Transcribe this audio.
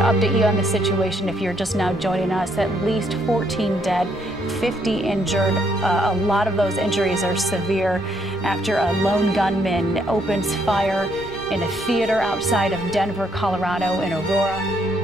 To update you on the situation, if you're just now joining us, at least 14 dead, 50 injured. A lot of those injuries are severe after a lone gunman opens fire in a theater outside of Denver, Colorado in Aurora.